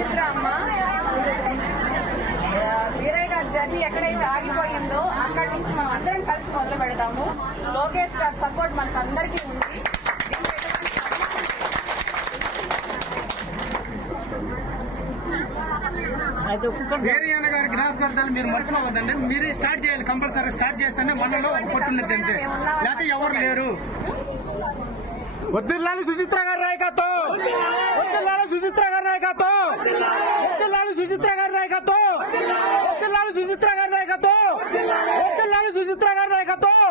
సుచిత్ర అమ్మ వీరయ్య గారి జర్నీ ఎక్కడైతే ఆగిపోయిందో అక్కడి నుంచి మనం అందరం కలిసి మొదలు పెడతాము. లోకేష్ గారి సపోర్ట్ మనకు అందరికీ ఉంది. వీరయ్య గారి జ్ఞాపకార్థాలు మీరు మర్చిపోవద్దండి. మీరే స్టార్ట్ చేయాలి. కంపల్సరీ స్టార్ట్ చేస్తేనే మనలో ఒక పట్టున్నది అంతే, లేకపోతే ఎవరు లేరు. వద్దిల్లాలి సుచిత్ర గారి నాయకత్వం, వద్దిల్లాలి సుచిత్ర గారి నాయకత్వం, వద్దిల్లాలి సుచిత్ర గారి నాయకత్వం, వద్దిల్లాలి సుచిత్ర గారి నాయకత్వం, వద్దిల్లాలి సుచిత్ర గారి నాయకత్వం.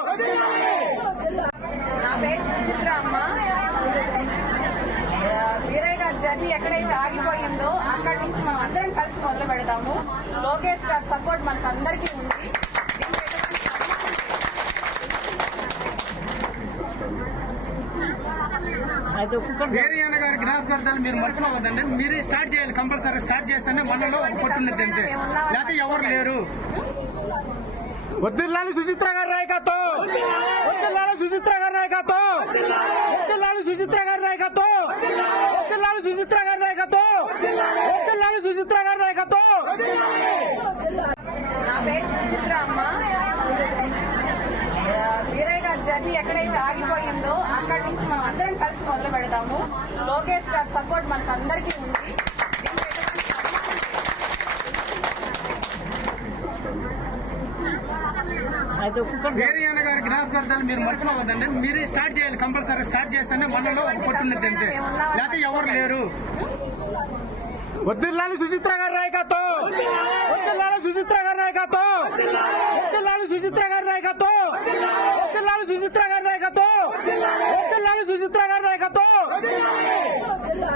నా పేరు సుచిత్ర అమ్మ వీరయ్య గారి జర్నీ ఎక్కడైతే ఆగిపోయిందో అక్కడి నుంచి మనం అందరం కలిసి మొదలు పెడతాము. లోకేష్ గారి సపోర్ట్ మనకు అందరికీ ఉంది. వీరయ్య గారి జ్ఞాపకార్థాలు మీరు మర్చిపోవద్దండి. మీరే స్టార్ట్ చేయాలి. కంపల్సరీ స్టార్ట్ చేస్తేనే మనలో ఒక పట్టున్నది అంతే, లేకపోతే ఎవరు లేరు. వద్దిల్లాలి సుచిత్ర గారి నాయకత్వం, వద్దిల్లాలి సుచిత్ర గారి నాయకత్వం, వద్దిల్లాలి సుచిత్ర గారి నాయకత్వం, వద్దిల్లాలి సుచిత్ర గారి నాయకత్వం, వద్దిల్లాలి సుచిత్ర గారి నాయకత్వం. నా పేరు సుచిత్ర అమ్మ వీరయ్య గారి జర్నీ ఎక్కడైతే ఆగిపోయిందో అక్కడి నుంచి మనం అందరం కలిసి మొదలు పెడతాము. లోకేష్ గారి సపోర్ట్ మనకు అందరికీ ఉంది. వీరయ్య గారి జ్ఞాపకార్థాలు మీరు మర్చిపోవద్దండి. మీరే స్టార్ట్ చేయాలి. కంపల్సరీ స్టార్ట్ చేస్తేనే మనలో ఒక పట్టున్నది అంతే, లేకపోతే ఎవరు లేరు. వద్దిల్లాలి సుచిత్ర గారి నాయకత్వం, వద్దిల్లాలి సుచిత్ర గారి నాయకత్వం, వద్దిల్లాలి సుచిత్ర గారి నాయకత్వం, వద్దిల్లాలి సుచిత్ర గారి